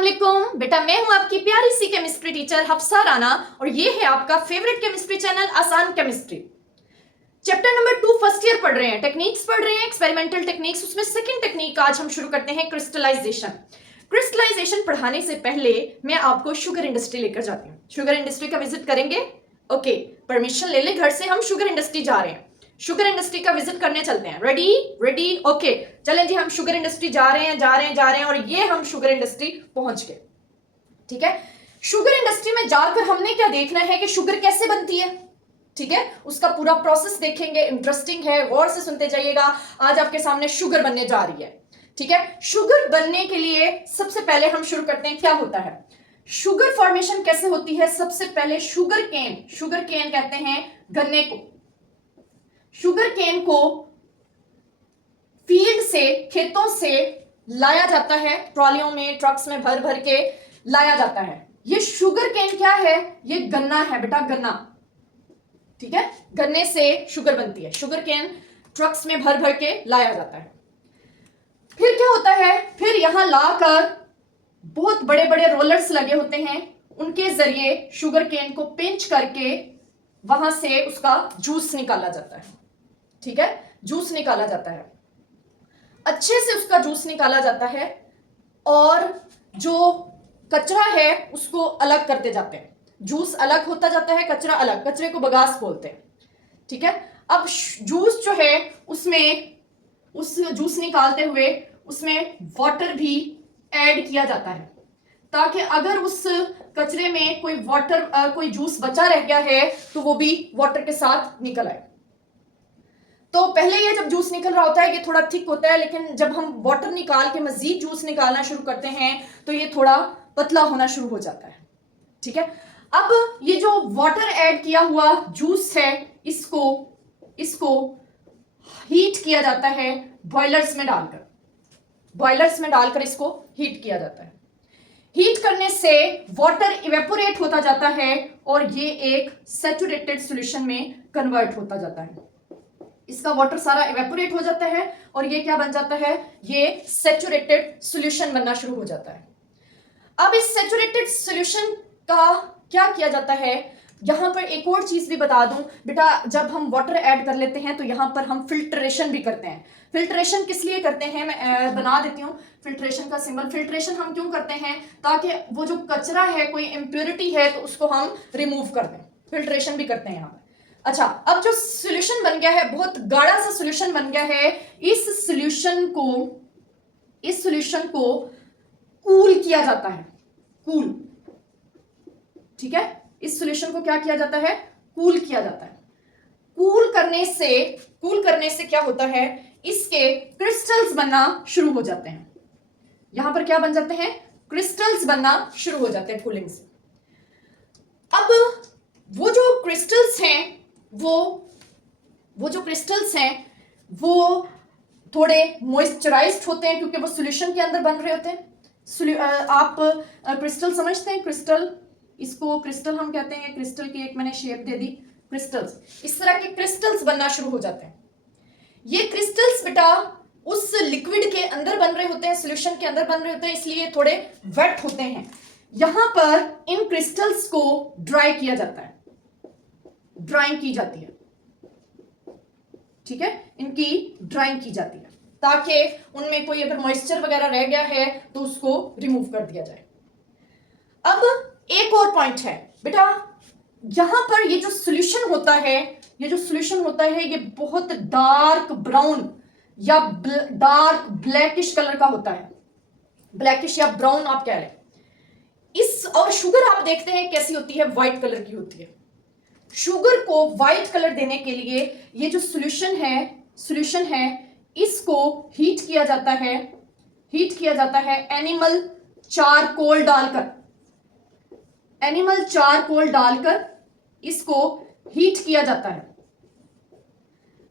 अस्सलाम बेटा, मैं हूं आपकी प्यारी सी केमिस्ट्री टीचर हफ्सा राना और ये है आपका favourite chemistry channel Asaan chemistry. Chapter number 2 first year पढ़ रहे हैं, टेक्निक्स पढ़ रहे हैं, एक्सपेरिमेंटल टेक्निक्स। उसमें सेकंड टेक्निक आज हम शुरू करते हैं, क्रिस्टलाइजेशन। क्रिस्टलाइजेशन पढ़ाने से पहले मैं आपको शुगर इंडस्ट्री लेकर जाती हूँ। शुगर इंडस्ट्री का विजिट करेंगे? ओके, परमिशन ले ले घर से, हम शुगर इंडस्ट्री जा रहे हैं। शुगर इंडस्ट्री का विजिट करने चलते हैं। रेडी ओके, चलें जी, हम शुगर इंडस्ट्री जा रहे हैं और ये हम शुगर इंडस्ट्री पहुंच गए। ठीक है, शुगर इंडस्ट्री में जाकर हमने क्या देखना है कि शुगर कैसे बनती है। ठीक है, उसका पूरा प्रोसेस देखेंगे, इंटरेस्टिंग है, गौर से सुनते जाइएगा। आज आपके सामने शुगर बनने जा रही है। ठीक है, शुगर बनने के लिए सबसे पहले हम शुरू करते हैं, क्या होता है शुगर फॉर्मेशन, कैसे होती है। सबसे पहले शुगर केन कहते हैं गन्ने को। शुगर केन को फील्ड से, खेतों से लाया जाता है, ट्रॉलियों में, ट्रक्स में भर भर के लाया जाता है। ये शुगर केन क्या है? ये गन्ना है बेटा, गन्ना। ठीक है, गन्ने से शुगर बनती है। शुगर केन ट्रक्स में भर भर के लाया जाता है। फिर क्या होता है, फिर यहां लाकर बहुत बड़े बड़े रोलर्स लगे होते हैं, उनके जरिए शुगर केन को पिंच करके वहां से उसका जूस निकाला जाता है। ठीक है, जूस निकाला जाता है, अच्छे से उसका जूस निकाला जाता है और जो कचरा है उसको अलग करते जाते हैं। जूस अलग होता जाता है, कचरा अलग, कचरे को बगास बोलते हैं। ठीक है, अब जूस जो है उसमें, उस जूस निकालते हुए उसमें वाटर भी ऐड किया जाता है, ताकि अगर उस कचरे में कोई जूस बचा रह गया है तो वो भी वाटर के साथ निकल आए। तो पहले ये जब जूस निकल रहा होता है ये थोड़ा थिक होता है, लेकिन जब हम वाटर निकाल के मजीद जूस निकालना शुरू करते हैं तो ये थोड़ा पतला होना शुरू हो जाता है। ठीक है, अब ये जो वाटर ऐड किया हुआ जूस है इसको हीट किया जाता है बॉयलर्स में डालकर इसको हीट किया जाता है। हीट करने से वाटर इवेपोरेट होता जाता है और ये एक सैचुरेटेड सॉल्यूशन में कन्वर्ट होता जाता है। इसका वाटर सारा इवेपोरेट हो जाता है और ये क्या बन जाता है, ये सैचुरेटेड सॉल्यूशन बनना शुरू हो जाता है। अब इस सैचुरेटेड सॉल्यूशन का क्या किया जाता है, यहां पर एक और चीज भी बता दूं बेटा, जब हम वाटर ऐड कर लेते हैं तो यहां पर हम फिल्ट्रेशन भी करते हैं। फिल्ट्रेशन किस लिए करते हैं, मैं बना देती हूँ फिल्ट्रेशन का सिंबल। फिल्ट्रेशन हम क्यों करते हैं, ताकि वो जो कचरा है, कोई इम्प्योरिटी है तो उसको हम रिमूव कर दें। फिल्ट्रेशन भी करते हैं यहाँ पर। अच्छा, अब जो सॉल्यूशन बन गया है, बहुत गाढ़ा सा सॉल्यूशन बन गया है, इस सॉल्यूशन को कूल किया जाता है। कूल, ठीक है, इस सॉल्यूशन को क्या किया जाता है, कूल किया जाता है। कूल करने से क्या होता है, इसके क्रिस्टल्स बनना शुरू हो जाते हैं। यहां पर क्या बन जाते हैं, क्रिस्टल्स बनना शुरू हो जाते हैं कूलिंग से। अब वो जो क्रिस्टल्स हैं वो थोड़े मॉइस्चराइज्ड होते हैं, क्योंकि वो सॉल्यूशन के अंदर बन रहे होते हैं। आप क्रिस्टल समझते हैं, इसको क्रिस्टल हम कहते हैं। क्रिस्टल की एक मैंने शेप दे दी, क्रिस्टल्स। इस तरह के क्रिस्टल्स बनना शुरू हो जाते हैं। ये क्रिस्टल्स बेटा उस लिक्विड के अंदर बन रहे होते हैं, सॉल्यूशन के अंदर बन रहे होते हैं, इसलिए थोड़े वेट होते हैं। यहां पर इन क्रिस्टल्स को ड्राई किया जाता है, ड्राइंग की जाती है। ठीक है, इनकी ड्राइंग की जाती है ताकि उनमें कोई अगर मॉइस्चर वगैरह रह गया है तो उसको रिमूव कर दिया जाए। अब एक और पॉइंट है बेटा, यहां पर ये जो सॉल्यूशन होता है ये बहुत डार्क ब्राउन या डार्क ब्लैकिश कलर का होता है। ब्लैकिश या ब्राउन आप कह लें। और शुगर आप देखते हैं कैसी होती है, व्हाइट कलर की होती है। शुगर को व्हाइट कलर देने के लिए ये जो सॉल्यूशन है इसको हीट किया जाता है एनिमल चारकोल डालकर इसको हीट किया जाता है।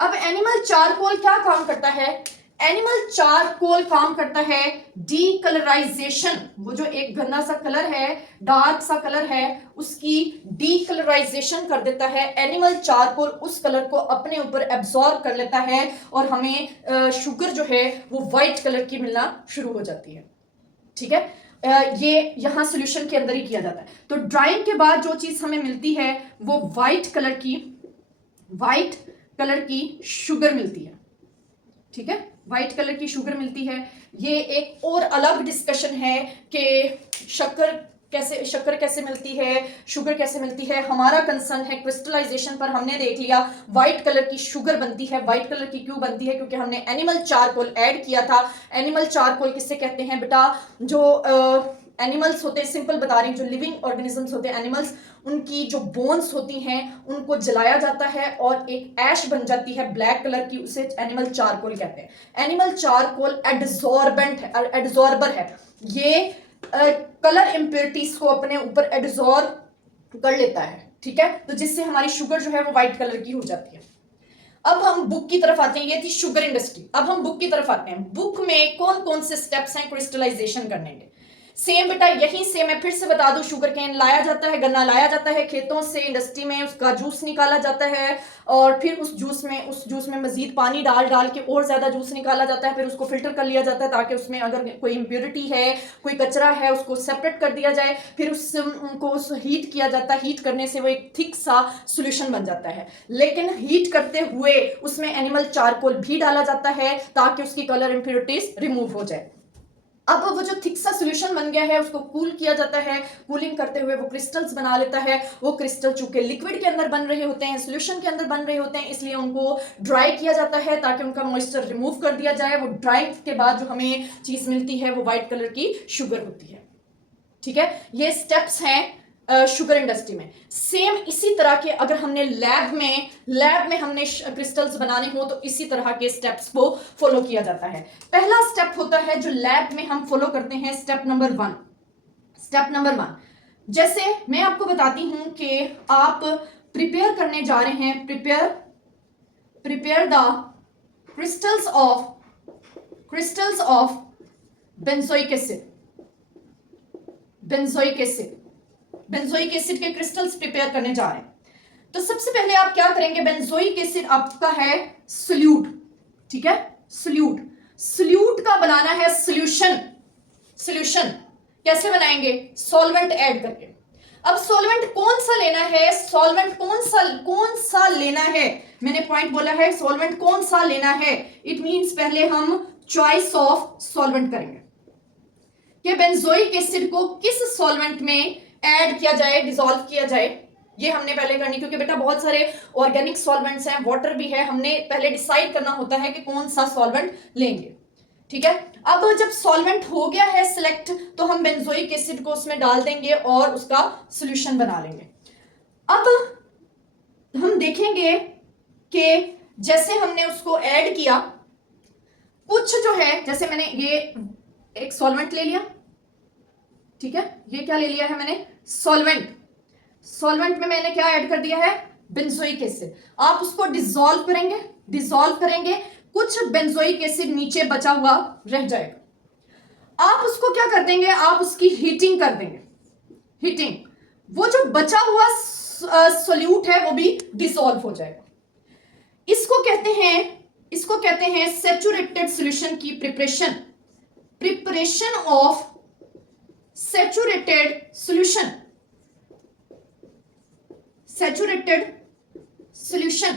अब एनिमल चारकोल क्या काम करता है, एनिमल चारकोल काम करता है डीकलराइजेशन। वो जो एक गंदा सा कलर है, डार्क सा कलर है, उसकी डीकलराइजेशन कर देता है। एनिमल चारकोल उस कलर को अपने ऊपर एब्जॉर्ब कर लेता है और हमें शुगर जो है वो व्हाइट कलर की मिलना शुरू हो जाती है। ठीक है, ये यहाँ सॉल्यूशन के अंदर ही किया जाता है। तो ड्राइंग के बाद जो चीज हमें मिलती है वो व्हाइट कलर की शुगर मिलती है। ठीक है, व्हाइट कलर की शुगर मिलती है। ये एक और अलग डिस्कशन है कि शक्कर कैसे मिलती है, शुगर कैसे मिलती है। हमारा कंसर्न है क्रिस्टलाइजेशन पर। हमने देख लिया व्हाइट कलर की शुगर बनती है। व्हाइट कलर की क्यों बनती है? क्योंकि हमने एनिमल चारकोल ऐड किया था। एनिमल चारकोल किससे कहते हैं बेटा? जो एनिमल्स होते हैं, सिंपल बता रही हूँ, जो लिविंग ऑर्गेनिजम्स होते हैं एनिमल्स, उनकी जो बोन्स होती हैं उनको जलाया जाता है और एक ऐश बन जाती है ब्लैक कलर की, उसे एनिमल चारकोल कहते हैं। एनिमल चारकोल एडजॉर्बेंट है, एडजॉर्बर है। ये कलर इंप्योरिटीज को अपने ऊपर एडजॉर्ब कर लेता है। ठीक है, तो जिससे हमारी शुगर जो है वो व्हाइट कलर की हो जाती है। अब हम बुक की तरफ आते हैं। ये थी शुगर इंडस्ट्री। अब हम बुक की तरफ आते हैं। बुक में कौन कौन से स्टेप्स हैं क्रिस्टलाइजेशन करने के? सेम बेटा यहीं से मैं फिर से बता दूं, शुगर केन लाया जाता है, गन्ना लाया जाता है खेतों से, इंडस्ट्री में उसका जूस निकाला जाता है और फिर उस जूस में मजीद पानी डाल के और ज्यादा जूस निकाला जाता है। फिर उसको फिल्टर कर लिया जाता है ताकि उसमें अगर कोई इंप्योरिटी है, कोई कचरा है, उसको सेपरेट कर दिया जाए। फिर उसको हीट किया जाता है। हीट करने से वो एक थिक सा सोल्यूशन बन जाता है। लेकिन हीट करते हुए उसमें एनिमल चारकोल भी डाला जाता है ताकि उसकी कलर इंप्योरिटीज रिमूव हो जाए। अब वो जो थिक सा सोल्यूशन बन गया है उसको कूल किया जाता है। कूलिंग करते हुए वो क्रिस्टल्स बना लेता है। वो क्रिस्टल चूंकि लिक्विड के अंदर बन रहे होते हैं, सोल्यूशन के अंदर बन रहे होते हैं, इसलिए उनको ड्राई किया जाता है ताकि उनका मॉइस्चर रिमूव कर दिया जाए। वो ड्राई के बाद जो हमें चीज मिलती है वो व्हाइट कलर की शुगर होती है। ठीक है, ये स्टेप्स हैं शुगर इंडस्ट्री में। सेम इसी तरह के अगर हमने लैब में हमने क्रिस्टल्स बनाने हो तो इसी तरह के स्टेप्स को फॉलो किया जाता है। पहला स्टेप होता है जो लैब में हम फॉलो करते हैं, स्टेप नंबर वन। जैसे मैं आपको बताती हूं कि आप प्रिपेयर करने जा रहे हैं, prepare the crystals of benzoic acid के क्रिस्टल्स प्रिपेयर करने जा रहे हैं। तो सबसे पहले आप क्या करेंगे? बेंजोइक एसिड आपका है सोल्यूट। ठीक है, सोल्यूट का बनाना है सोल्यूशन कैसे बनाएंगे? सॉल्वेंट ऐड करके। अब सॉल्वेंट कौन सा लेना है? मैंने पॉइंट बोला है, सॉल्वेंट कौन सा लेना है। इट मींस पहले हम चॉइस ऑफ सॉल्वेंट करेंगे कि बेंजोइक एसिड को किस सॉल्वेंट में ऐड किया जाए, डिसॉल्व किया जाए। ये हमने पहले करनी, क्योंकि बेटा बहुत सारे ऑर्गेनिक सॉल्वेंट्स हैं, वाटर भी है। हमने पहले डिसाइड करना होता है कि कौन सा सॉल्वेंट लेंगे। ठीक है, अब जब सॉल्वेंट हो गया है सिलेक्ट, तो हम बेंजोइक एसिड को उसमें डाल देंगे और उसका सॉल्यूशन बना लेंगे। अब हम देखेंगे कि जैसे हमने उसको ऐड किया, कुछ जो है, जैसे मैंने ये एक सॉल्वेंट ले लिया। ठीक है, ये क्या ले लिया है मैंने? सॉल्वेंट में मैंने क्या ऐड कर दिया है? Benzoic acid. आप उसको डिसॉल्व करेंगे, कुछ बेंजोइक एसिड नीचे बचा हुआ रह जाएगा। आप उसको क्या कर देंगे? आप उसकी हीटिंग कर देंगे। वो जो बचा हुआ सोल्यूट है वो भी डिसॉल्व हो जाएगा। इसको कहते हैं सैचुरेटेड सॉल्यूशन की preparation of saturated solution.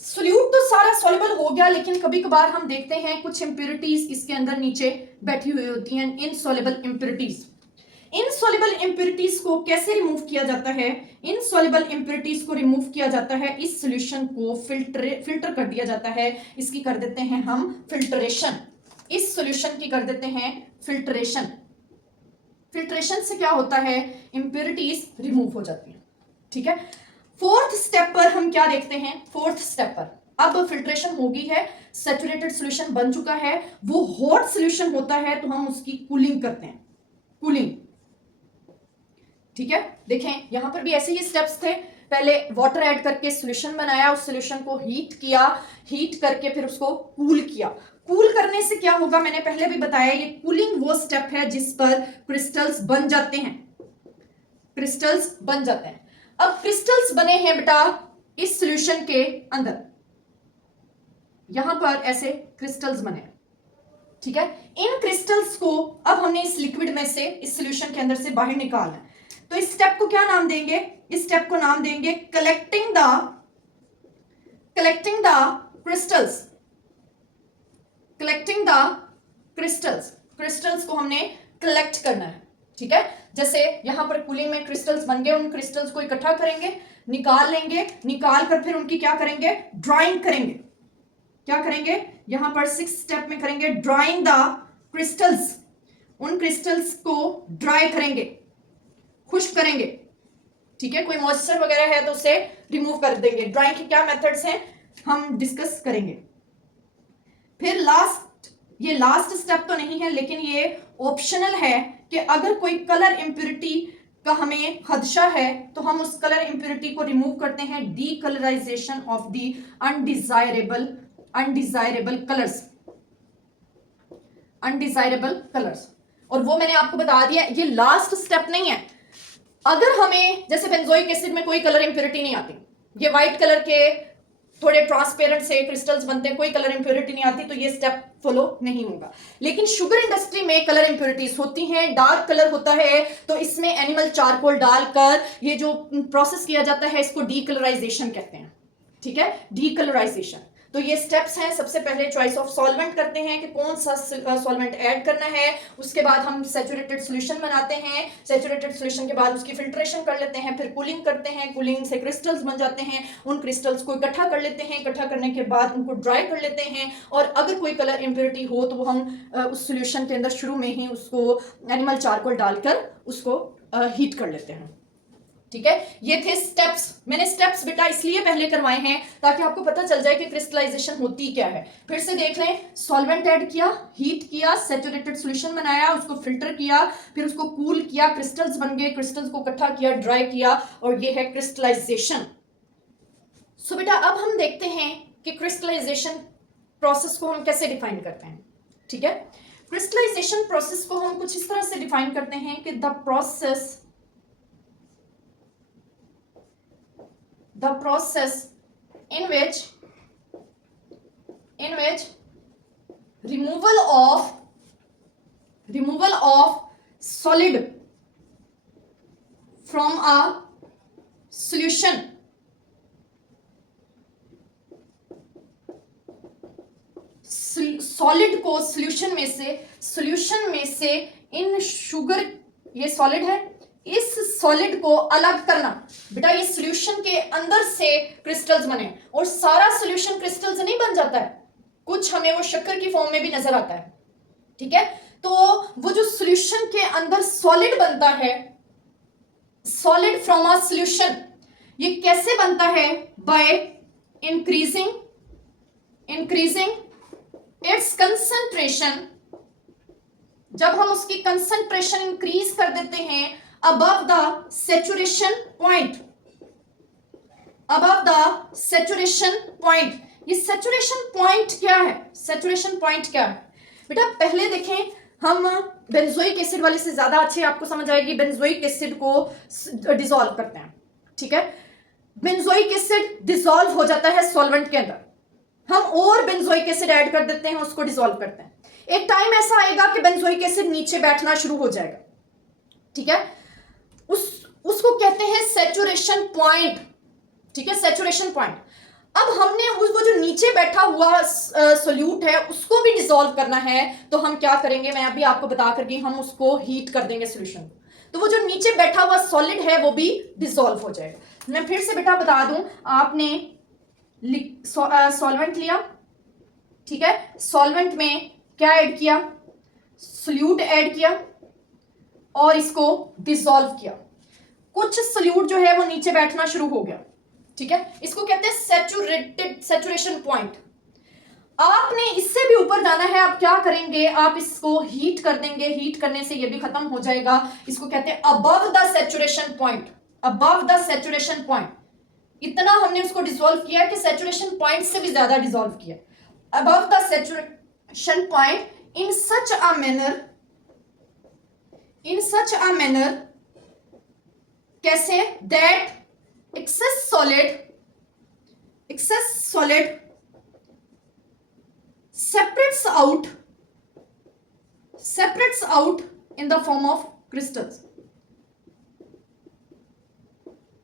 Solute तो सारा सॉल्युबल हो गया, लेकिन कभी कभार हम देखते हैं कुछ इंप्योरिटीज इसके अंदर नीचे बैठी हुई होती हैं, इनसॉल्युबल इंप्योरिटीज को कैसे रिमूव किया जाता है? इनसॉल्युबल इंप्योरिटीज को रिमूव किया जाता है, इस सॉल्यूशन को फिल्टर कर दिया जाता है। इसकी कर देते हैं हम फिल्ट्रेशन। इस सॉल्यूशन की कर देते हैं फिल्ट्रेशन से क्या होता है? इंप्योरिटीज रिमूव हो जाती हैं। ठीक है, फोर्थ स्टेप पर हम क्या देखते हैं? अब फिल्ट्रेशन हो गई है, सैचुरेटेड सॉल्यूशन बन चुका है, वो हॉट सॉल्यूशन होता है, तो हम उसकी कूलिंग करते हैं। ठीक है, देखें यहां पर भी ऐसे ही स्टेप्स थे। पहले वाटर ऐड करके सॉल्यूशन बनाया, उस सॉल्यूशन को हीट करके फिर उसको कूल किया। कूल करने से क्या होगा? मैंने पहले भी बताया, ये कूलिंग वो स्टेप है जिस पर क्रिस्टल्स बन जाते हैं। अब क्रिस्टल्स बने हैं बेटा इस सॉल्यूशन के अंदर, यहां पर ऐसे क्रिस्टल्स बने। ठीक है। इन क्रिस्टल्स को अब हमने इस लिक्विड में से, इस सॉल्यूशन के अंदर से बाहर निकालना है। तो इस स्टेप को क्या नाम देंगे? इस स्टेप को नाम देंगे collecting the crystals. Collecting the crystals को हमने कलेक्ट करना है, ठीक है। जैसे यहां पर कूलिंग में क्रिस्टल्स बन गए, उन क्रिस्टल्स को इकट्ठा करेंगे, निकाल लेंगे, निकाल कर फिर उनकी क्या करेंगे? ड्राइंग करेंगे। क्या करेंगे? यहां पर 6 स्टेप में करेंगे ड्राइंग द क्रिस्टल्स। उन क्रिस्टल्स को ड्राई करेंगे, खुश्क करेंगे, ठीक है। कोई मॉइस्चर वगैरह है तो उसे रिमूव कर देंगे। ड्राइंग के क्या मेथड्स हैं हम डिस्कस करेंगे। फिर ये लास्ट स्टेप तो नहीं है, लेकिन ये ऑप्शनल है कि अगर कोई कलर इंप्योरिटी का हमें खदशा है तो हम उस कलर इंप्योरिटी को रिमूव करते हैं, decolourisation of the undesirable colours. और वो मैंने आपको बता दिया, ये लास्ट स्टेप नहीं है। अगर हमें जैसे बेंजोइक एसिड में कोई कलर इंप्योरिटी नहीं आती, ये व्हाइट कलर के थोड़े ट्रांसपेरेंट से क्रिस्टल्स बनते हैं, कोई कलर इंप्योरिटी नहीं आती, तो ये स्टेप फॉलो नहीं होगा। लेकिन शुगर इंडस्ट्री में कलर इंप्योरिटीज होती हैं, डार्क कलर होता है, तो इसमें एनिमल चारकोल डालकर ये जो प्रोसेस किया जाता है इसको डीकलराइजेशन कहते हैं, ठीक है, डीकलराइजेशन। तो ये स्टेप्स हैं। सबसे पहले चॉइस ऑफ सॉल्वेंट करते हैं कि कौन सा सॉल्वेंट ऐड करना है, उसके बाद हम सैचुरेटेड सॉल्यूशन बनाते हैं, सैचुरेटेड सॉल्यूशन के बाद उसकी फिल्ट्रेशन कर लेते हैं, फिर कूलिंग करते हैं, कूलिंग से क्रिस्टल्स बन जाते हैं, उन क्रिस्टल्स को इकट्ठा कर लेते हैं, इकट्ठा करने के बाद उनको ड्राई कर लेते हैं, और अगर कोई कलर इम्प्योरिटी हो तो वो हम उस सॉल्यूशन के अंदर शुरू में ही उसको एनिमल चारकोल डालकर उसको हीट कर लेते हैं, ठीक है। ये थे स्टेप्स। मैंने स्टेप्स बेटा इसलिए पहले करवाए हैं ताकि आपको पता चल जाए कि क्रिस्टलाइजेशन होती क्या है। फिर से देख लें, सॉल्वेंट ऐड किया, हीट किया, सैचुरेटेड सॉल्यूशन बनाया, उसको फिल्टर किया, फिर उसको कूल किया, क्रिस्टल्स बन गए, क्रिस्टल्स को इकट्ठा किया, ड्राई किया, और ये है क्रिस्टलाइजेशन। सो बेटा अब हम देखते हैं कि क्रिस्टलाइजेशन प्रोसेस को हम कैसे डिफाइन करते हैं, ठीक है। क्रिस्टलाइजेशन प्रोसेस को हम कुछ इस तरह से डिफाइन करते हैं कि the process in which removal of solid from a solution solid को सॉल्यूशन में से इन शुगर, ये सॉलिड है, इस सॉलिड को अलग करना। बेटा ये सॉल्यूशन के अंदर से क्रिस्टल्स बने, और सारा सॉल्यूशन क्रिस्टल्स नहीं बन जाता है, कुछ हमें वो शक्कर की फॉर्म में भी नजर आता है, ठीक है। तो वो जो सॉल्यूशन के अंदर सॉलिड बनता है, सॉलिड फ्रॉम अ सॉल्यूशन, ये कैसे बनता है? By increasing its concentration. जब हम उसकी कंसंट्रेशन इंक्रीज कर देते हैं above the saturation point, ये saturation point क्या है? saturation point क्या है बेटा? पहले देखें, हम बेंजोइक एसिड वाले से ज्यादा अच्छे आपको समझ आएगी। बेंजोइक एसिड को डिसॉल्व करते हैं, ठीक है। बेंजोइक एसिड डिसॉल्व हो जाता है सॉल्वेंट के अंदर, हम और बेंजोइक एसिड ऐड कर देते हैं, उसको डिसॉल्व करते हैं। एक टाइम ऐसा आएगा कि बेंजोइक एसिड नीचे बैठना शुरू हो जाएगा, ठीक है। उसको कहते हैं सैचुरेशन पॉइंट, ठीक है, सैचुरेशन पॉइंट। अब हमने वो जो नीचे बैठा हुआ सोल्यूट है उसको भी डिसॉल्व करना है, तो हम क्या करेंगे, मैं अभी आपको बता कर गई, हम उसको हीट कर देंगे सोल्यूशन, तो वो जो नीचे बैठा हुआ सॉलिड है वो भी डिसॉल्व हो जाएगा। मैं फिर से बेटा बता दूं, आपने सॉल्वेंट लिया, ठीक है, सॉल्वेंट में क्या ऐड किया? सोल्यूट ऐड किया और इसको डिसॉल्व किया। कुछ सोल्यूट जो है वो नीचे बैठना शुरू हो गया, ठीक है, इसको कहते हैं सैचुरेशन पॉइंट। आपने इससे भी ऊपर जाना है, आप क्या करेंगे, आप इसको हीट कर देंगे, हीट करने से ये भी खत्म हो जाएगा। इसको कहते हैं above the saturation point, above the saturation point. इतना हमने उसको डिसॉल्व किया कि सैचुरेशन पॉइंट से भी ज्यादा डिसॉल्व किया। Above the saturation point in such a manner कैसे? that excess solid separates out separates out in the form of crystals.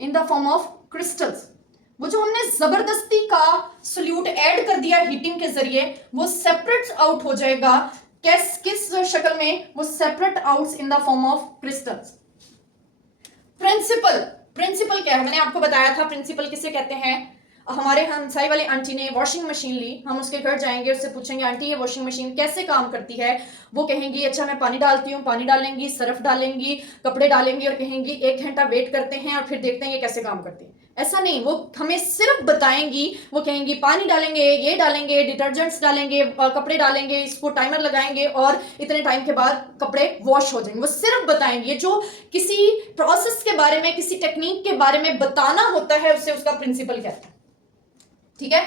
In the form of crystals. वो जो हमने जबरदस्ती का सोल्यूट ऐड कर दिया हीटिंग के जरिए, वो सेपरेट आउट हो जाएगा किस शक्ल में? वो separate out in the form of crystals. Principle क्या है? मैंने आपको बताया था प्रिंसिपल किसे कहते हैं. हमारे हमसाई वाली आंटी ने वॉशिंग मशीन ली, हम उसके घर जाएंगे, उससे पूछेंगे आंटी ये वॉशिंग मशीन कैसे काम करती है? वो कहेंगी अच्छा मैं पानी डालती हूँ, पानी डालेंगी, सर्फ डालेंगी, कपड़े डालेंगी और कहेंगी 1 घंटा वेट करते हैं और फिर देखते हैं ये कैसे काम करती है. ऐसा नहीं, वो हमें सिर्फ बताएंगी. वो कहेंगी पानी डालेंगे, ये डालेंगे, डिटर्जेंट्स डालेंगे, कपड़े डालेंगे, इसको टाइमर लगाएंगे और इतने टाइम के बाद कपड़े वॉश हो जाएंगे. वो सिर्फ बताएंगे. जो किसी प्रोसेस के बारे में, किसी टेक्निक के बारे में बताना होता है, उससे उसका प्रिंसिपल कहते हैं. ठीक है.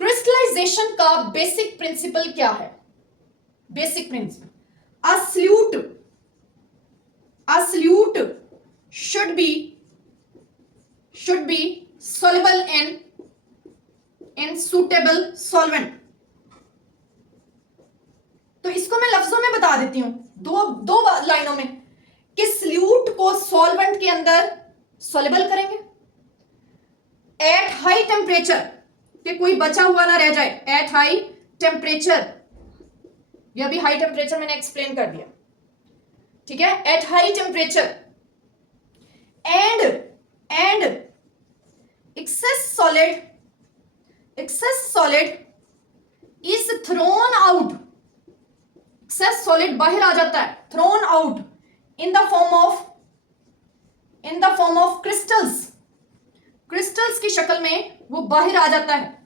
क्रिस्टलाइजेशन का बेसिक प्रिंसिपल क्या है? Basic principle, a solute should be soluble in suitable solvent. तो इसको मैं लफ्जों में बता देती हूं, दो लाइनों में, कि सल्यूट को सॉल्वेंट के अंदर सॉल्युबल करेंगे एट हाई टेम्परेचर, कि कोई बचा हुआ ना रह जाए. एट हाई टेम्परेचर, यह भी हाई टेम्परेचर मैंने एक्सप्लेन कर दिया. ठीक है. At high temperature and excess solid is thrown out. Excess solid बाहर आ जाता है, thrown out in the form of crystals की शक्ल में वो बाहर आ जाता है.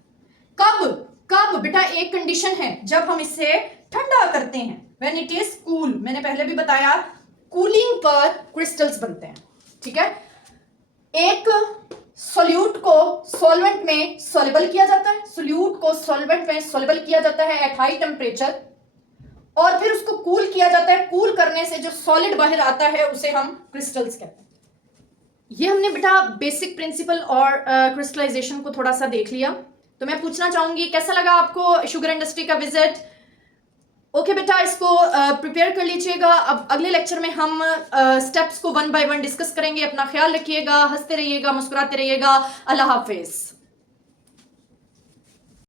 कब बेटा? एक कंडीशन है, जब हम इसे ठंडा करते हैं. When it is cool. मैंने पहले भी बताया कूलिंग पर क्रिस्टल्स बनते हैं. ठीक है. एक सोल्यूट को सॉल्वेंट में सॉल्युबल किया जाता है, सोल्यूट को सॉल्वेंट में सॉल्युबल किया जाता है एट हाई टेम्परेचर, और फिर उसको कूल किया जाता है. कूल करने से जो सॉलिड बाहर आता है उसे हम क्रिस्टल्स कहते हैं. ये हमने बेटा बेसिक प्रिंसिपल और क्रिस्टलाइजेशन को थोड़ा सा देख लिया. तो मैं पूछना चाहूंगी कैसा लगा आपको शुगर इंडस्ट्री का विजिट? ओके बेटा, इसको प्रिपेयर कर लीजिएगा. अब अगले लेक्चर में हम स्टेप्स को 1 बाय 1 डिस्कस करेंगे. अपना ख्याल रखिएगा, हंसते रहिएगा, मुस्कुराते रहिएगा. अल्लाह हाफिज.